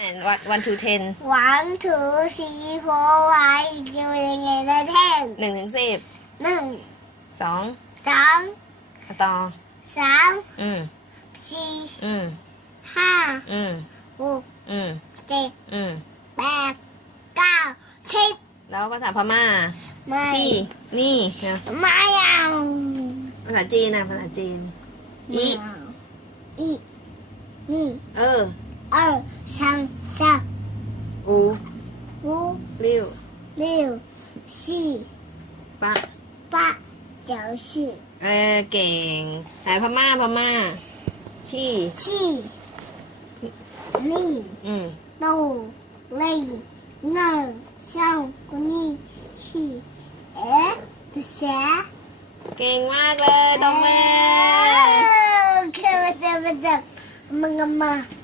and what one to ten one two three four five six seven eight nine ten หนึ่งถึงสิบหนึ่งสองสองอะต่อสามอืมสี่อืมห้าอืมหกอืมเจ็ดอืมแปดเก้าสิบแล้วภาษาพม่าไม่ที่นี่นะไม่เอาภาษาจีนนะภาษาจีนอีไม่เอาอีนี่เออ 二三四 อู 五 ริ้ว 六四 ปะ 八九十 เออ เก่งไหนพม่าพม่า ที่ 七六 อืม 六六二三五四哎这些 เก่งมากเลยตรงมือ 看我怎么的，妈妈。